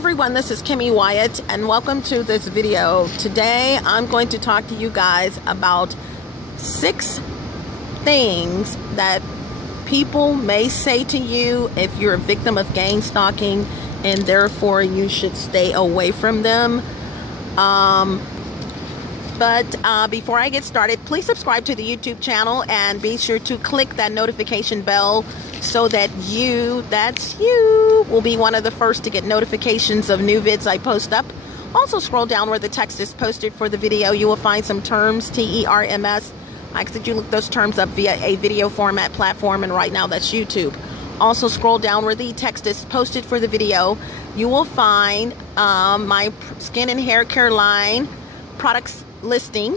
everyone, this is Kimmy Wyatt and welcome to this video. Today I'm going to talk to you guys about 6 things that people may say to you if you're a victim of gang stalking and therefore you should stay away from them. But before I get started, please subscribe to the YouTube channel and be sure to click that notification bell so that you will be one of the first to get notifications of new vids I post up. Also scroll down where the text is posted for the video. You will find some terms, T-E-R-M-S. I ask that you look those terms up via a video format platform, and right now that's YouTube. Also scroll down where the text is posted for the video. You will find my skin and hair care line products listing.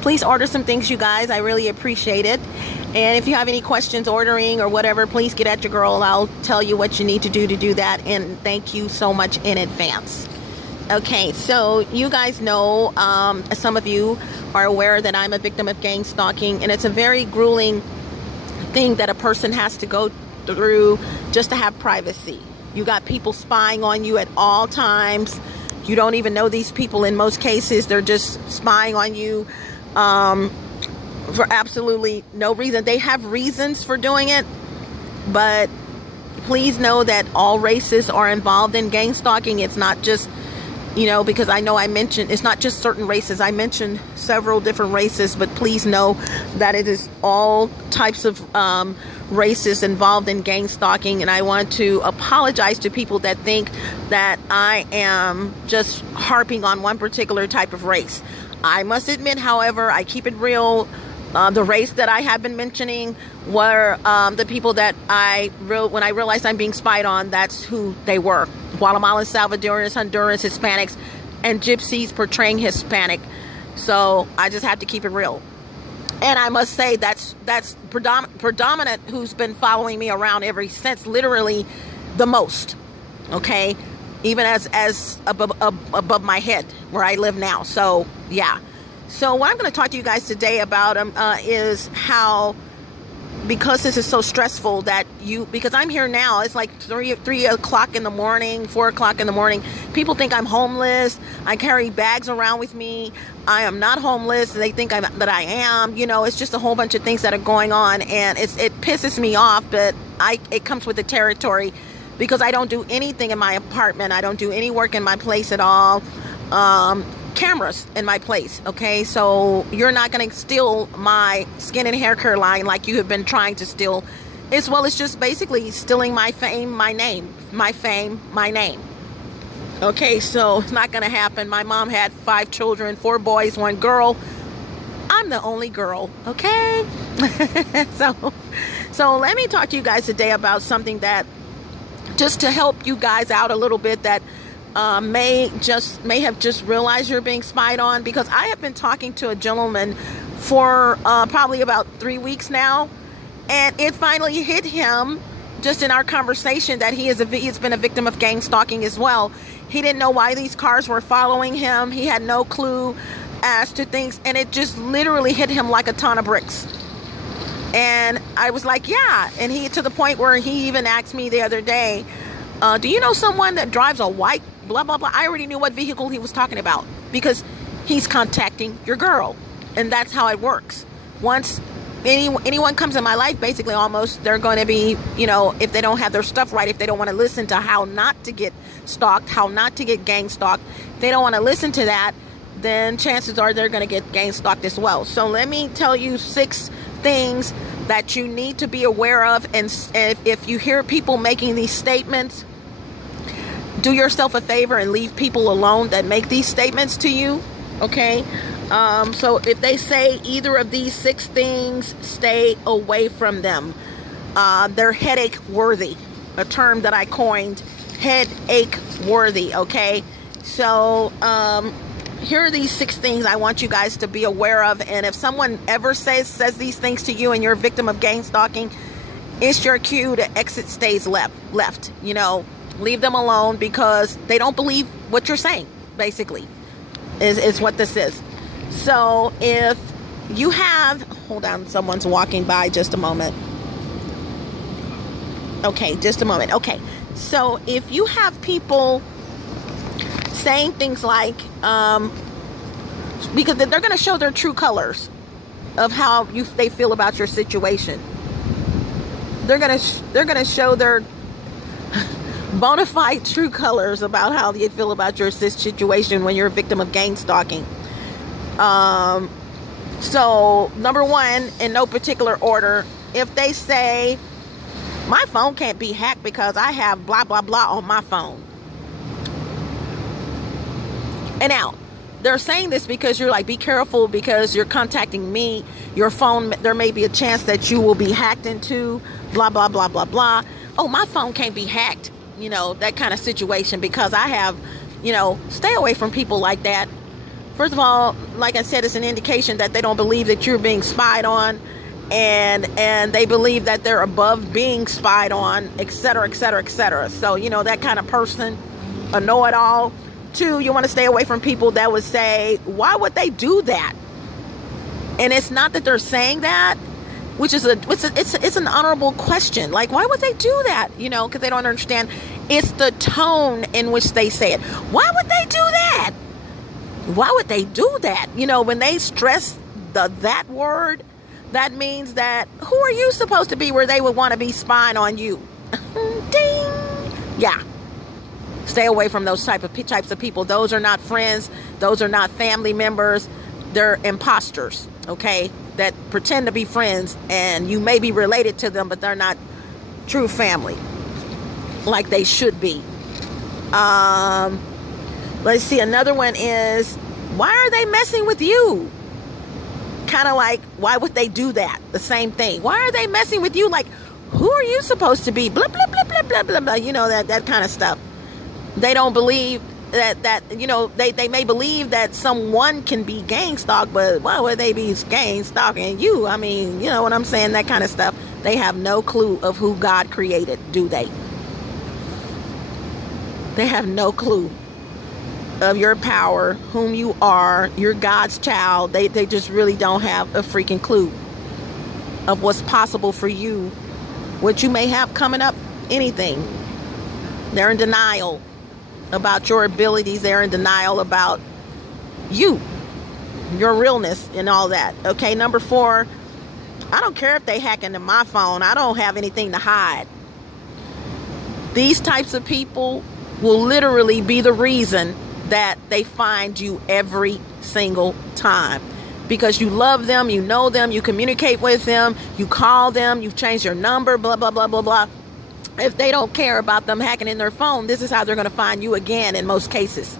Please order some things, you guys. I really appreciate it. And if you have any questions ordering or whatever, please get at your girl. I'll tell you what you need to do that, and thank you so much in advance. Okay, so you guys know, some of you are aware that I'm a victim of gang stalking, and it's a very grueling thing that a person has to go through just to have privacy. You got people spying on you at all times. You don't even know these people in most cases. They're just spying on you for absolutely no reason. They have reasons for doing it, but please know that all races are involved in gang stalking. It's not just, because I know I mentioned, it's not just certain races. I mentioned several different races, but please know that it is all types of races involved in gang stalking. And I want to apologize to people that think that I am just harping on one particular type of race. I must admit, however, I keep it real. The race that I have been mentioning were the people that when I realized I'm being spied on, that's who they were. Guatemalans, Salvadorans, Hondurans, Hispanics, and Gypsies portraying Hispanic. So I just have to keep it real. And I must say that's predominant who's been following me around ever since, literally the most. Okay, even as above my head where I live now. So yeah. So what I'm going to talk to you guys today about is how, because this is so stressful that because I'm here now, it's like 3 o'clock in the morning, 4 o'clock in the morning. People think I'm homeless. I carry bags around with me. I am not homeless. They think that I am. It's just a whole bunch of things that are going on, and it pisses me off, but it comes with the territory because I don't do anything in my apartment. I don't do any work in my place at all. Cameras in my place. Okay, so you're not going to steal my skin and hair care line like you have been trying to steal, as well as just basically stealing my fame, my name. Okay, so it's not going to happen. My mom had 5 children, 4 boys, 1 girl. I'm the only girl. Okay. so let me talk to you guys today about something that, just to help you guys out a little bit, that may have just realized you're being spied on, because I have been talking to a gentleman for probably about 3 weeks now, and it finally hit him just in our conversation that he's been a victim of gang stalking as well. He didn't know why these cars were following him. He had no clue as to things, and it just literally hit him like a ton of bricks. And I was like, yeah. And he, to the point where he even asked me the other day, do you know someone that drives a white blah blah blah? I already knew what vehicle he was talking about, because he's contacting your girl, and that's how it works. Once anyone comes in my life, basically almost, they're going to be, if they don't have their stuff right, if they don't want to listen to how not to get stalked, how not to get gang stalked, if they don't want to listen to that, then chances are they're going to get gang stalked as well. So let me tell you 6 things that you need to be aware of, and if you hear people making these statements, do yourself a favor and leave people alone that make these statements to you. Okay, so if they say either of these 6 things, stay away from them. They're headache worthy, a term that I coined, headache worthy. Okay, so here are these 6 things I want you guys to be aware of, and if someone ever says these things to you and you're a victim of gang stalking, it's your cue to exit stage left. Leave them alone, because they don't believe what you're saying, basically, is what this is. So if you have, hold on, someone's walking by, just a moment. Okay, just a moment. Okay, so if you have people saying things like, because they're going to show their true colors of how they feel about your situation. They're going to show their bona fide true colors about how they feel about your situation when you're a victim of gang stalking. So number one, in no particular order, if they say, my phone can't be hacked because I have blah, blah, blah on my phone. And now, they're saying this because you're like, be careful because you're contacting me. Your phone, there may be a chance that you will be hacked into, blah, blah, blah, blah, blah. Oh, my phone can't be hacked. You know, that kind of situation because I have, you know, stay away from people like that. First of all, like I said, it's an indication that they don't believe that you're being spied on. And they believe that they're above being spied on, etc., etc., etc. So, you know, that kind of person, a know-it-all. Two, you want to stay away from people that would say, why would they do that? And it's not that they're saying that, which is it's an honorable question. Like, why would they do that? You know, because they don't understand. It's the tone in which they say it. Why would they do that? Why would they do that? You know, when they stress that word, that means that who are you supposed to be where they would want to be spying on you? Ding. Yeah. Stay away from those types of people. Those are not friends. Those are not family members. They're imposters, okay, that pretend to be friends, and you may be related to them, but they're not true family like they should be. Let's see. Another one is, why are they messing with you? Kind of like, why would they do that? The same thing. Why are they messing with you? Like, who are you supposed to be? Blah, blah, blah, blah, blah, blah, blah. You know, that kind of stuff. They don't believe that you know, they may believe that someone can be gang stalked, but why would they be gang stalking you? I mean, you know what I'm saying? That kind of stuff. They have no clue of who God created, do they? They have no clue of your power, whom you are, you're God's child. They just really don't have a freaking clue of what's possible for you, what you may have coming up, anything. They're in denial about your abilities. They're in denial about you, your realness and all that. Okay, number 4, I don't care if they hack into my phone. I don't have anything to hide. These types of people will literally be the reason that they find you every single time, because you love them, you know them, you communicate with them, you call them, you've changed your number, blah, blah, blah, blah, blah. If they don't care about them hacking in their phone, this is how they're going to find you again in most cases.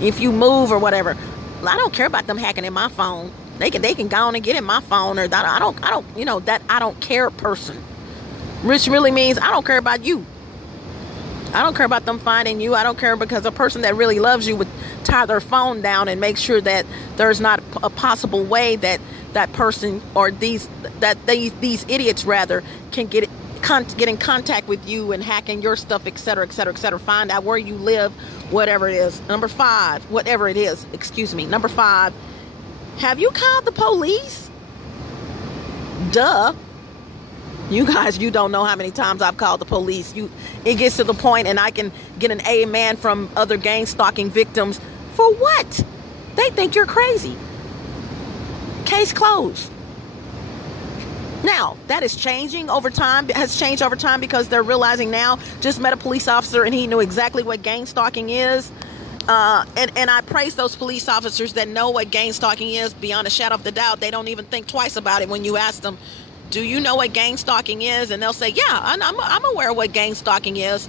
If you move or whatever, I don't care about them hacking in my phone. They can go on and get in my phone, or that I don't, you know, that I don't care person. Which really means I don't care about you. I don't care about them finding you. I don't care, because a person that really loves you would tie their phone down and make sure that there's not a possible way that that person or these idiots rather can get in contact with you and hacking your stuff, etc., etc., etc. Find out where you live, whatever it is. Number 5, whatever it is. Excuse me. Number 5. Have you called the police? Duh. You guys, you don't know how many times I've called the police. It gets to the point, and I can get an amen from other gang stalking victims. For what? They think you're crazy. Case closed. Now, that is changing over time. It has changed over time because they're realizing now. Just met a police officer, and he knew exactly what gang stalking is. And I praise those police officers that know what gang stalking is beyond a shadow of the doubt. They don't even think twice about it when you ask them, do you know what gang stalking is? And they'll say, yeah, I'm aware of what gang stalking is.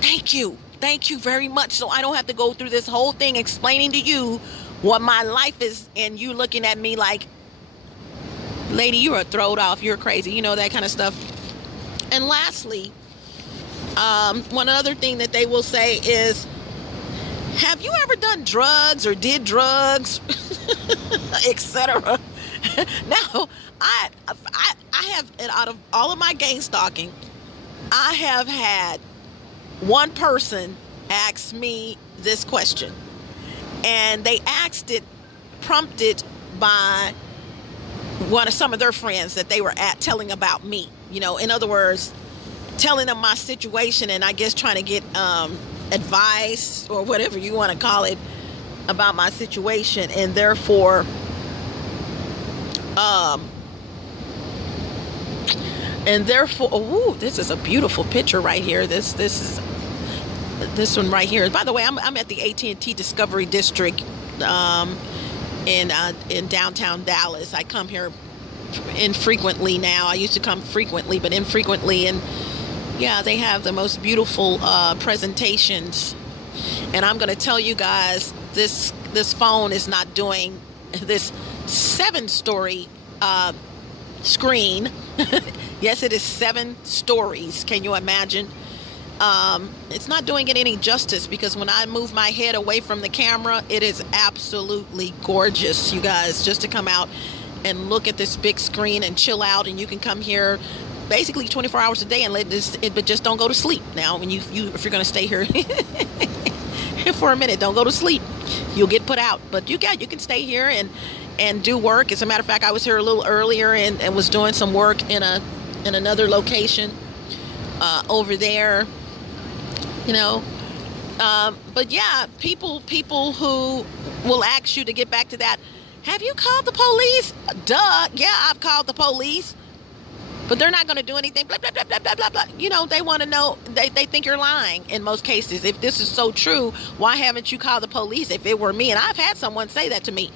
Thank you. Thank you very much. So I don't have to go through this whole thing explaining to you what my life is, and you looking at me like, lady, you're a throwed off, you're crazy, you know, that kind of stuff. And lastly, one other thing that they will say is, have you ever done drugs or did drugs, etc.? Now, I have, out of all of my gang stalking, I have had one person ask me this question, and they asked it prompted by some of their friends that they were telling about me. You know, in other words, telling them my situation, and I guess trying to get advice or whatever you want to call it about my situation, and therefore oh, this is a beautiful picture right here. This one right here. By the way, I'm at the AT&T Discovery District in downtown Dallas. I come here infrequently now. I used to come frequently, but infrequently, and yeah, they have the most beautiful presentations. And I'm going to tell you guys, this phone is not doing this 7-story screen. Yes, it is 7 stories. Can you imagine? It's not doing it any justice, because when I move my head away from the camera, it is absolutely gorgeous, you guys, just to come out and look at this big screen and chill out. And you can come here basically 24 hours a day and but just don't go to sleep. Now, when if you're going to stay here for a minute, don't go to sleep. You'll get put out. But you can stay here and do work. As a matter of fact, I was here a little earlier and was doing some work in another location over there, you know. But yeah, people who will ask you to get back to that. Have you called the police? Duh. Yeah, I've called the police. But they're not going to do anything. Blah, blah, blah, blah, blah, blah, blah. You know, they want to know. They think you're lying in most cases. If this is so true, why haven't you called the police? If it were me, and I've had someone say that to me.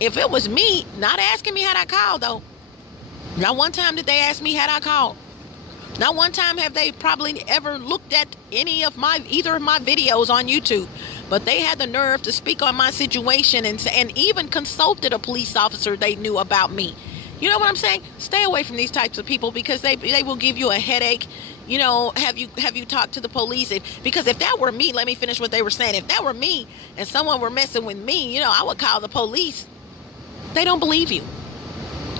If it was me, not asking me had I called, though. Not one time did they ask me had I called. Not one time have they probably ever looked at either of my videos on YouTube. But they had the nerve to speak on my situation and even consulted a police officer they knew about me. You know what I'm saying? Stay away from these types of people, because they will give you a headache. You know, have you talked to the police? Because if that were me, let me finish what they were saying. If that were me and someone were messing with me, you know, I would call the police. They don't believe you.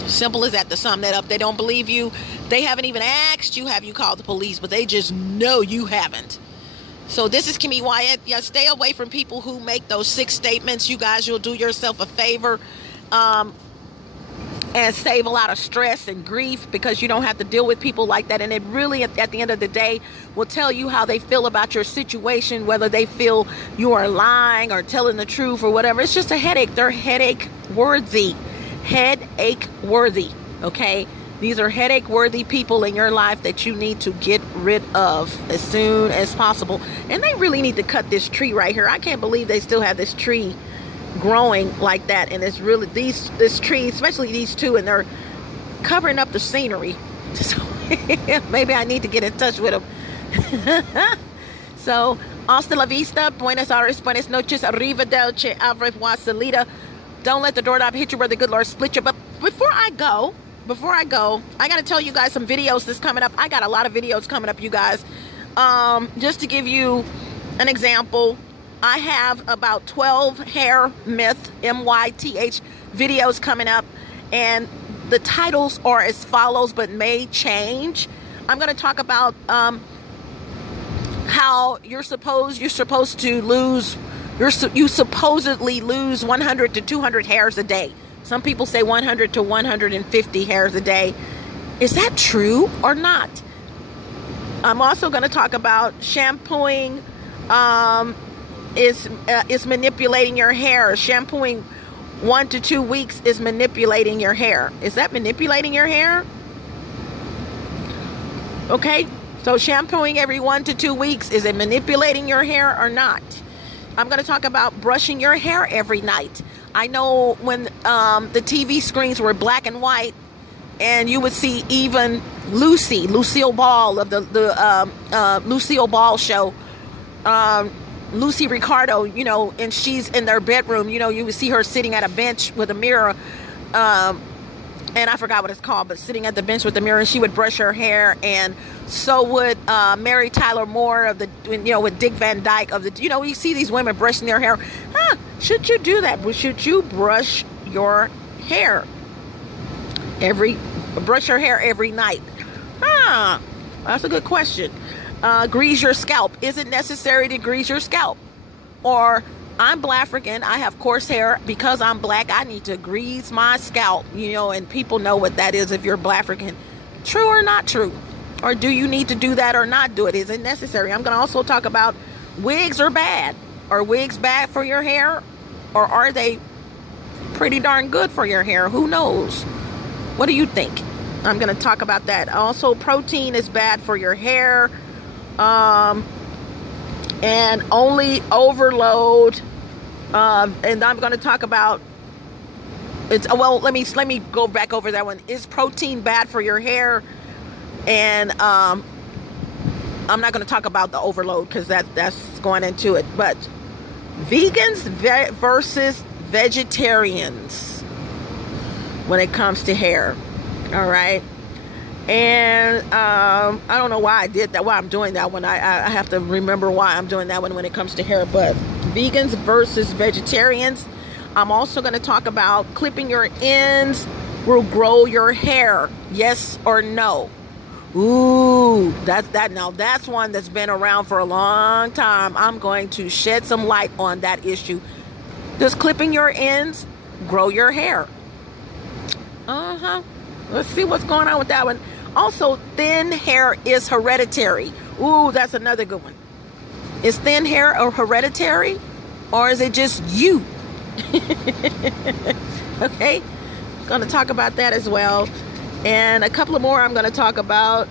Simple as that. To sum that up, they don't believe you. They haven't even asked you, have you called the police? But they just know you haven't. So this is Kimmy Wyatt. Yeah, stay away from people who make those 6 statements. You guys, you'll do yourself a favor. And save a lot of stress and grief, because you don't have to deal with people like that. And it really, at the end of the day, will tell you how they feel about your situation, whether they feel you are lying or telling the truth or whatever. It's just a headache. They're headache worthy. Headache worthy. Okay? These are headache worthy people in your life that you need to get rid of as soon as possible. And they really need to cut this tree right here. I can't believe they still have this tree growing like that, and it's really this tree, especially these 2, and they're covering up the scenery. So maybe I need to get in touch with them. So hasta la vista, buenas aires, buenas noches, arrivederci, au revoir, salida. Don't let the doorknob hit you where the good Lord split you. But before I go, I got to tell you guys some videos that's coming up. I got a lot of videos coming up, you guys. Just to give you an example, I have about 12 hair myth, MYTH videos coming up, and the titles are as follows, but may change. I'm going to talk about how you're supposed to lose, you supposedly lose 100 to 200 hairs a day. Some people say 100 to 150 hairs a day. Is that true or not? I'm also going to talk about shampooing is manipulating your hair. Shampooing 1 to 2 weeks is manipulating your hair. Is that manipulating your hair? Okay, so shampooing every 1 to 2 weeks, is it manipulating your hair or not? I'm going to talk about brushing your hair every night. I know when the TV screens were black and white, and you would see even Lucille Ball of the Lucille Ball show, Lucy Ricardo, you know, and she's in their bedroom, you know, you would see her sitting at a bench with a mirror, and I forgot what it's called, but sitting at the bench with the mirror, and she would brush her hair. And so would Mary Tyler Moore of the, you know, with Dick Van Dyke of the, you know, you see these women brushing their hair. Should you do that? Should you brush your hair brush your hair every night? That's a good question. Grease your scalp. Is it necessary to grease your scalp? Or, I'm Black African, I have coarse hair, because I'm black, I need to grease my scalp, you know, and people know what that is if you're Black African. True or not true? Or do you need to do that or not do it? Is it necessary? I'm going to also talk about wigs are bad. Are wigs bad for your hair? Or are they pretty darn good for your hair? Who knows? What do you think? I'm going to talk about that. Also, protein is bad for your hair. And only overload. And I'm going to talk about well, let me go back over that one. Is protein bad for your hair? And I'm not going to talk about the overload because that's going into it. But vegans versus vegetarians when it comes to hair. All right. And I don't know why I did that, why I'm doing that one. I have to remember why I'm doing that one when it comes to hair. But vegans versus vegetarians. I'm also going to talk about clipping your ends will grow your hair. Yes or no? Ooh, that's one that's been around for a long time. I'm going to shed some light on that issue. Does clipping your ends grow your hair? Let's see what's going on with that one. Also, thin hair is hereditary. Ooh, that's another good one. Is thin hair hereditary, or is it just you? Okay, going to talk about that as well, and a couple of more I'm going to talk about.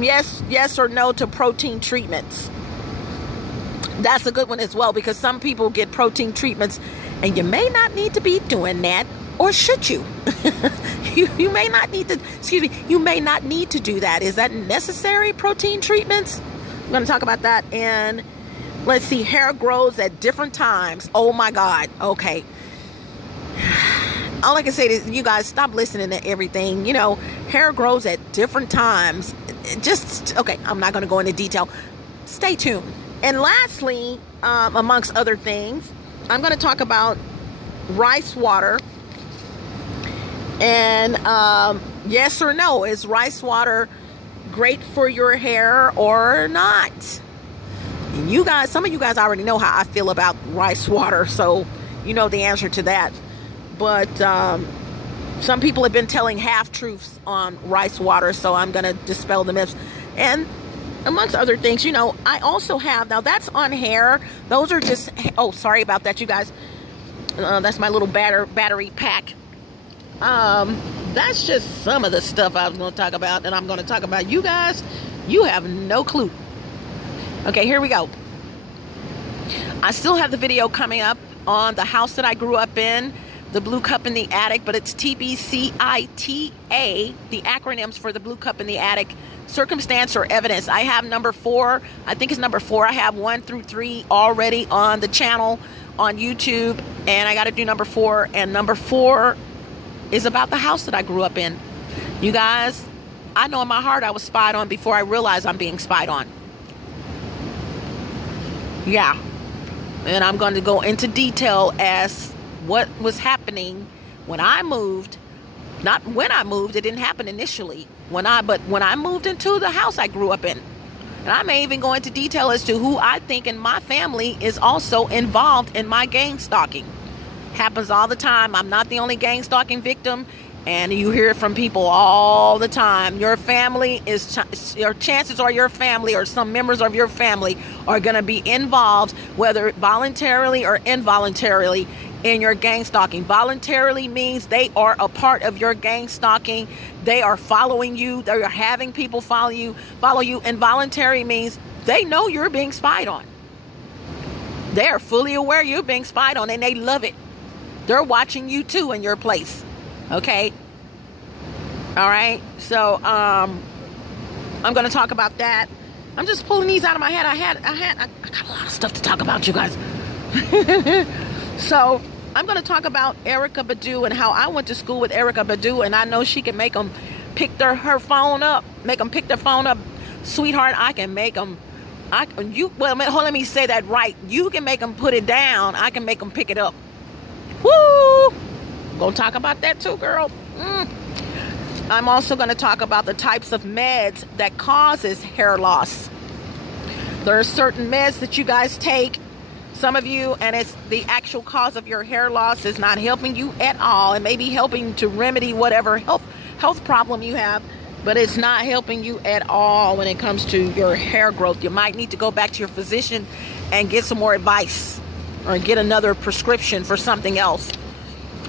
Yes or no to protein treatments. That's a good one as well, because some people get protein treatments and you may not need to be doing that, or should you? you may not need to, you may not need to do that. Is that necessary, protein treatments? I'm going to talk about that. And let's see, hair grows at different times. Oh my God. Okay. All I can say is, you guys, stop listening to everything. You know, hair grows at different times. Okay, I'm not going to go into detail. Stay tuned. And lastly, amongst other things, I'm going to talk about rice water. And yes or no, is rice water great for your hair or not? You guys, some of you guys already know how I feel about rice water, so you know the answer to that. But some people have been telling half-truths on rice water, so I'm going to dispel the myths. And amongst other things, you know, I also have, now that's on hair. Those are just, oh, sorry about that, you guys. That's my little battery pack. That's just some of the stuff I was going to talk about, and I'm going to talk about. You guys, you have no clue. Okay, here we go. I still have the video coming up on the house that I grew up in, the Blue Cup in the Attic, but it's TBCITA, the acronyms for the Blue Cup in the Attic, circumstance or evidence. I have number 4. I think it's number 4. I have 1 through 3 already on the channel on YouTube, and I got to do number 4. And number 4 is about the house that I grew up in. You guys, I know in my heart I was spied on before I realized I'm being spied on. Yeah. And I'm going to go into detail as what was happening when I moved. Not when I moved, it didn't happen initially. But when I moved into the house I grew up in. And I may even go into detail as to who I think in my family is also involved in my gang stalking. Happens all the time. I'm not the only gang stalking victim, and you hear it from people all the time. Your family is, your chances are your family or some members of your family are going to be involved, whether voluntarily or involuntarily, in your gang stalking. Voluntarily means they are a part of your gang stalking. They are following you. They are having people follow you. Involuntary means they know you're being spied on. They are fully aware you're being spied on, and they love it. They're watching you too in your place. Okay. All right. So I'm going to talk about that. I'm just pulling these out of my head. I got a lot of stuff to talk about, you guys. So I'm going to talk about Erykah Badu and how I went to school with Erykah Badu, and I know she can make them pick her phone up, make them pick their phone up. Sweetheart, I can make them. Let me say that right. You can make them put it down. I can make them pick it up. Woo! Gonna talk about that too, girl. I'm also going to talk about the types of meds that causes hair loss. There are certain meds that you guys take, some of you, and it's the actual cause of your hair loss is not helping you at all. It may be helping to remedy whatever health problem you have. but it's not helping you at all when it comes to your hair growth. You might need to go back to your physician and get some more advice, or get another prescription for something else.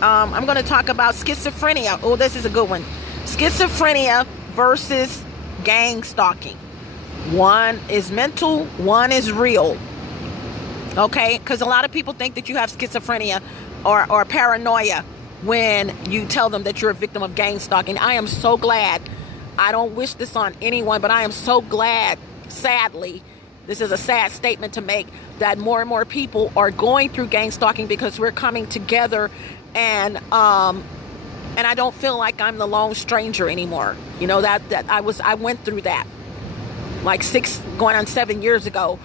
I'm going to talk about schizophrenia. Oh, this is a good one. Schizophrenia versus gang stalking. One is mental, one is real. Okay? Because a lot of people think that you have schizophrenia or paranoia when you tell them that you're a victim of gang stalking. I am so glad. I don't wish this on anyone, but I am so glad, sadly, this is a sad statement to make, that more and more people are going through gang stalking, because we're coming together, and I don't feel like I'm the lone stranger anymore. You know, that I went through that like 7 years ago,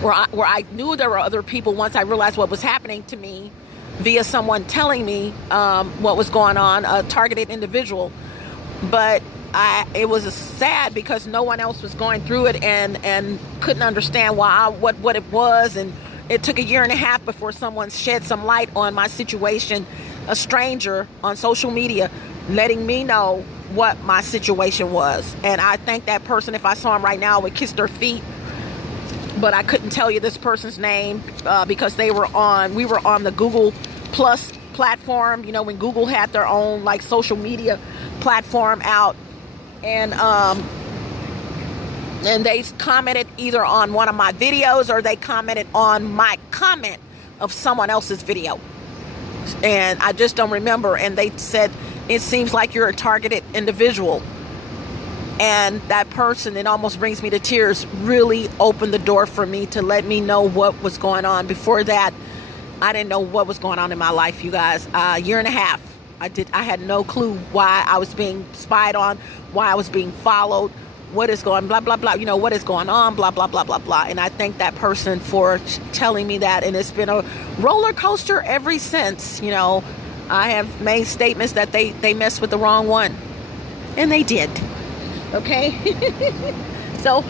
where I knew there were other people once I realized what was happening to me via someone telling me what was going on, a targeted individual. But it was sad because no one else was going through it and couldn't understand what it was. And it took 1.5 years before someone shed some light on my situation, a stranger on social media, letting me know what my situation was. And I thank that person. If I saw him right now, I would kiss their feet. But I couldn't tell you this person's name because we were on the Google Plus platform, you know, when Google had their own like social media platform out. And they commented either on one of my videos, or they commented on my comment of someone else's video. And I just don't remember. And they said, it seems like you're a targeted individual. And that person, it almost brings me to tears, really opened the door for me to let me know what was going on. Before that, I didn't know what was going on in my life, you guys. 1.5 years. I had no clue why I was being spied on, why I was being followed, what is going, blah, blah, blah, you know, what is going on, blah, blah, blah, blah, blah. And I thank that person for telling me that. And it's been a roller coaster ever since. You know, I have made statements that they messed with the wrong one. And they did. Okay? So,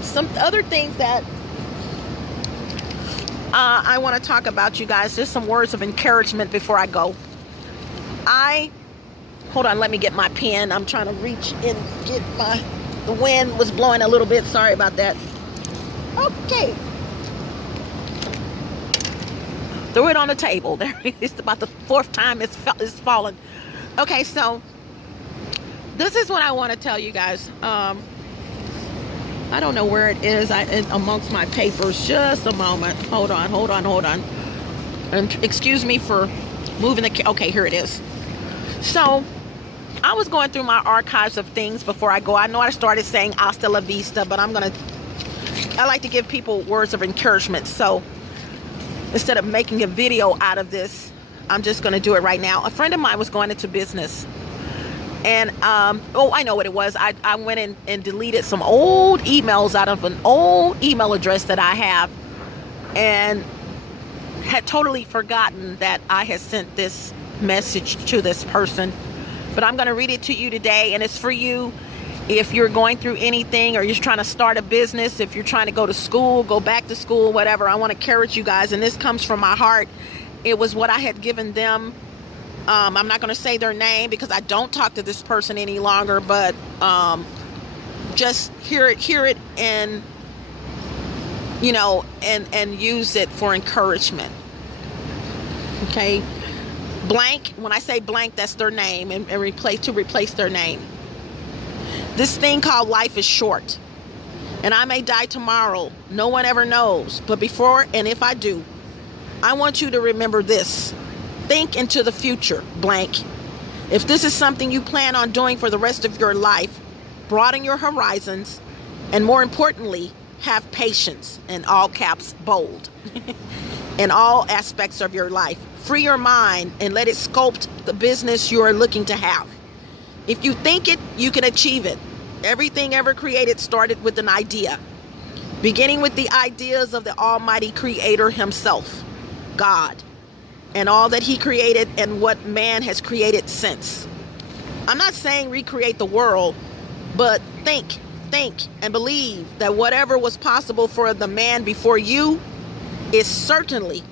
some other things that I want to talk about, you guys. Just some words of encouragement before I go. Hold on, let me get my pen. I'm trying to reach and get the wind was blowing a little bit. Sorry about that. Okay. Threw it on the table. There it is. About the 4th time it's fallen. Okay, so this is what I want to tell you guys. I don't know where it is. Amongst my papers. Just a moment. Hold on. And excuse me for moving the... Okay, here it is. So, I was going through my archives of things before I go. I know I started saying hasta la vista, but I like to give people words of encouragement. So, instead of making a video out of this, I'm just going to do it right now. A friend of mine was going into business. And, I know what it was. I went in and deleted some old emails out of an old email address that I have. And had totally forgotten that I had sent this message to this person. But I'm going to read it to you today, and it's for you if you're going through anything, or you're trying to start a business, if you're trying to go to school, go back to school, whatever. I want to encourage you guys, and this comes from my heart. It was what I had given them. I'm not going to say their name because I don't talk to this person any longer, but just hear it and, you know, and use it for encouragement. Okay? Blank, when I say blank, that's their name, and replace their name. This thing called life is short, and I may die tomorrow. No one ever knows. But before and if I do, I want you to remember this. Think into the future, blank. If this is something you plan on doing for the rest of your life, broaden your horizons, and more importantly, have patience, in all caps, bold, in all aspects of your life. Free your mind and let it sculpt the business you are looking to have. If you think it, you can achieve it. Everything ever created started with an idea, beginning with the ideas of the Almighty Creator himself, God, and all that he created and what man has created since. I'm not saying recreate the world, but think, and believe that whatever was possible for the man before you is certainly,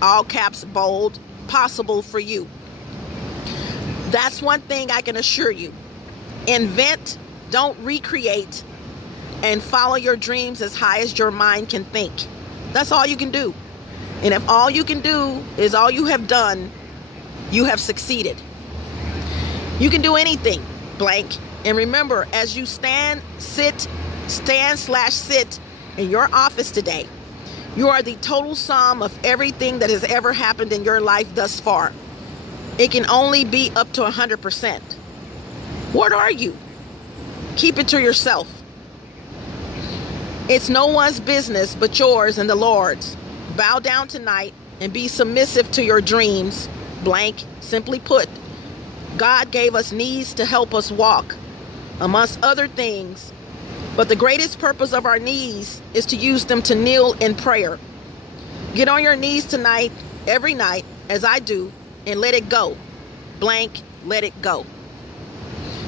all caps bold, possible for you. That's one thing I can assure you. Invent, don't recreate, and follow your dreams as high as your mind can think. That's all you can do. And if all you can do is all you have done, you have succeeded. You can do anything, blank. And remember, as you stand/sit in your office today, you are the total sum of everything that has ever happened in your life thus far. It can only be up to 100%. What are you? Keep it to yourself. It's no one's business but yours and the Lord's. Bow down tonight and be submissive to your dreams, blank. Simply put, God gave us knees to help us walk, amongst other things. But the greatest purpose of our knees is to use them to kneel in prayer. Get on your knees tonight, every night, as I do, and let it go. Blank, let it go.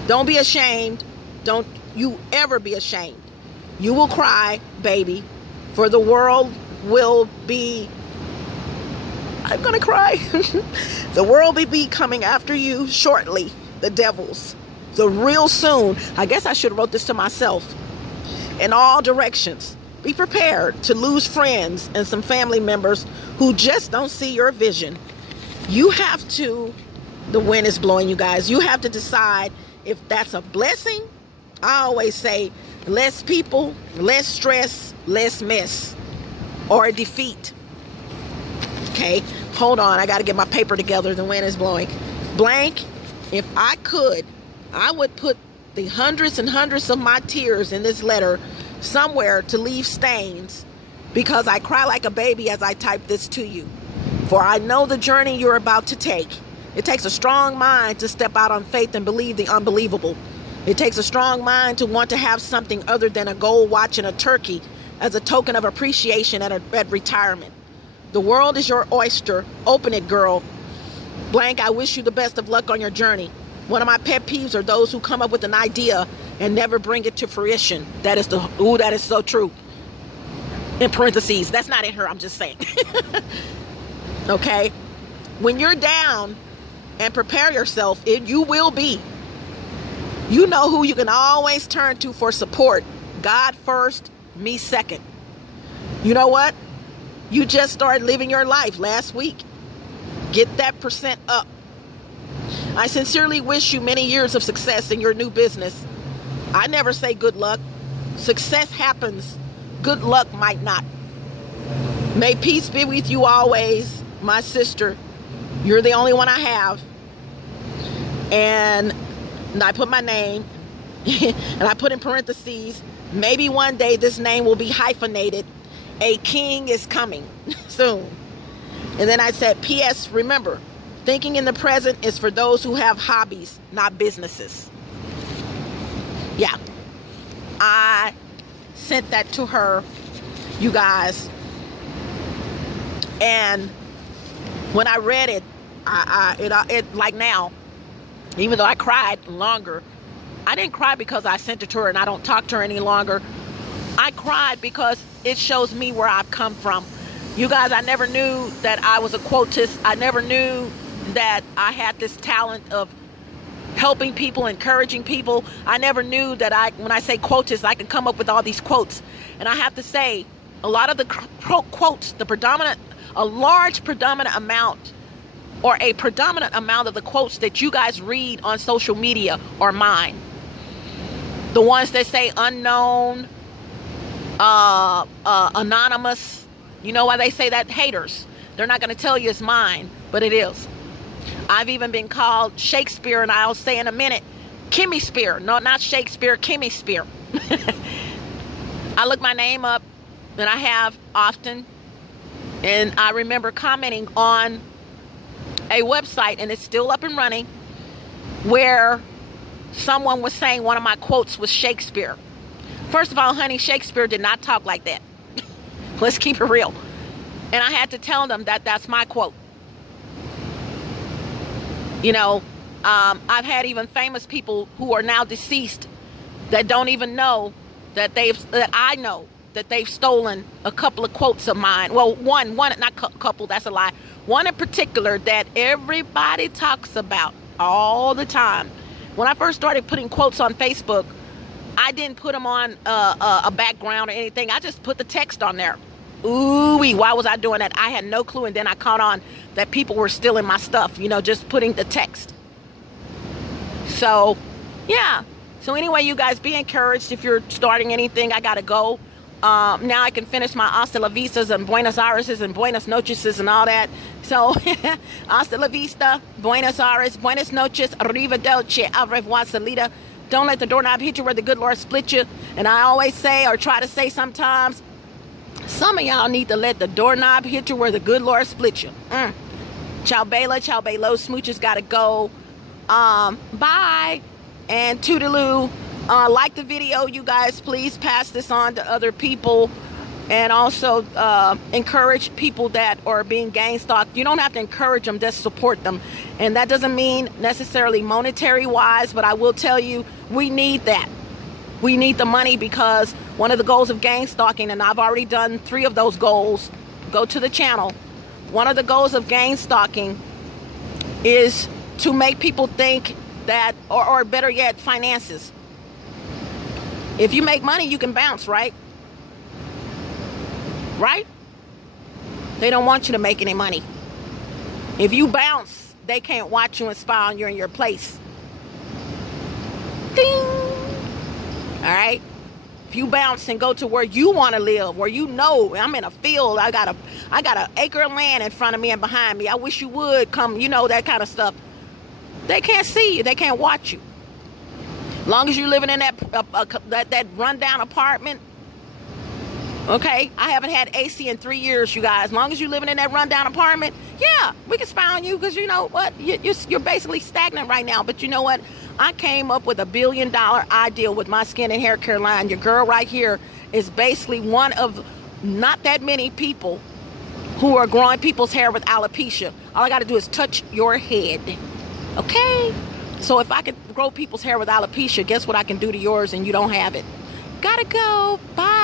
Don't be ashamed. Don't you ever be ashamed. You will cry, baby, for the world will be... I'm gonna cry. The world will be coming after you shortly. The devils. So real soon. I guess I should have wrote this to myself. In all directions. Be prepared to lose friends and some family members who just don't see your vision. You have to... The wind is blowing, you guys. You have to decide if that's a blessing. I always say less people, less stress, less mess, or a defeat. Okay, hold on. I got to get my paper together. The wind is blowing. Blank, if I could, I would put the hundreds and hundreds of my tears in this letter somewhere to leave stains, because I cry like a baby as I type this to you. For I know the journey you're about to take. It takes a strong mind to step out on faith and believe the unbelievable. It takes a strong mind to want to have something other than a gold watch and a turkey as a token of appreciation at retirement. The world is your oyster. Open it, girl. Blank, I wish you the best of luck on your journey. One of my pet peeves are those who come up with an idea and never bring it to fruition. That is that is so true. In parentheses, that's not in her, I'm just saying. Okay? When you're down, and prepare yourself, you will be. You know who you can always turn to for support. God first, me second. You know what? You just started living your life last week. Get that percent up. I sincerely wish you many years of success in your new business. I never say good luck. Success happens. Good luck might not. May peace be with you always, my sister. You're the only one I have. And I put my name, and I put in parentheses, maybe one day this name will be hyphenated. A king is coming soon. And then I said, P.S. Remember, thinking in the present is for those who have hobbies, not businesses. Yeah. I sent that to her, you guys. And when I read it, it like now, even though I cried longer, I didn't cry because I sent it to her and I don't talk to her any longer. I cried because it shows me where I've come from. You guys, I never knew that I was a quotist. I never knew that I had this talent of helping people, encouraging people. I never knew that when I say quotist, I can come up with all these quotes. And I have to say, a lot of the quotes, a large predominant amount, or a predominant amount of the quotes that you guys read on social media are mine. The ones that say unknown, anonymous. You know why they say that? Haters. They're not going to tell you it's mine, but it is. I've even been called Shakespeare, and I'll say in a minute, Kimmy Spear. No, not Shakespeare, Kimmy Spear. I look my name up, and I have often, and I remember commenting on a website, and it's still up and running, where someone was saying one of my quotes was Shakespeare. First of all, honey, Shakespeare did not talk like that. Let's keep it real. And I had to tell them that that's my quote. You know, I've had even famous people who are now deceased that don't even know that I know that they've stolen a couple of quotes of mine. Well, one, not couple, that's a lie. One in particular that everybody talks about all the time. When I first started putting quotes on Facebook, I didn't put them on a background or anything. I just put the text on there. Ooh-wee, why was I doing that? I had no clue, and then I caught on that people were stealing my stuff, you know, just putting the text. So, yeah. So anyway, you guys, be encouraged. If you're starting anything, I gotta go. Now I can finish my hasta la vistas and Buenos Aireses and Buenos Nocheses and all that. So, hasta la vista, Buenos Aires, Buenos Noches, arrivederci, au revoir, salida. Don't let the doorknob hit you where the good Lord split you. And I always say, or try to say sometimes, some of y'all need to let the doorknob hit you where the good Lord split you. Ciao Bella, ciao Bello, smooches gotta go. Bye. And toodaloo. Like the video, you guys. Please pass this on to other people. And also encourage people that are being gang stalked. You don't have to encourage them, just support them. And that doesn't mean necessarily monetary wise, but I will tell you, we need that. We need the money, because one of the goals of gang stalking, and I've already done 3 of those goals, go to the channel. One of the goals of gang stalking is to make people think that, or better yet, finances. If you make money, you can bounce, right? Right? They don't want you to make any money. If you bounce, they can't watch you and spy on you in your place. Ding! All right? If you bounce and go to where you want to live, where you know, I'm in a field, I got an acre of land in front of me and behind me. I wish you would come, you know, that kind of stuff. They can't see you. They can't watch you. Long as you're living in that rundown apartment. Okay, I haven't had AC in 3 years, you guys. As long as you're living in that rundown apartment, yeah, we can spy on you, because you know what? You're basically stagnant right now. But you know what? I came up with $1 billion idea with my skin and hair care line. Your girl right here is basically one of not that many people who are growing people's hair with alopecia. All I got to do is touch your head. Okay? So if I could grow people's hair with alopecia, guess what I can do to yours and you don't have it? Gotta go. Bye.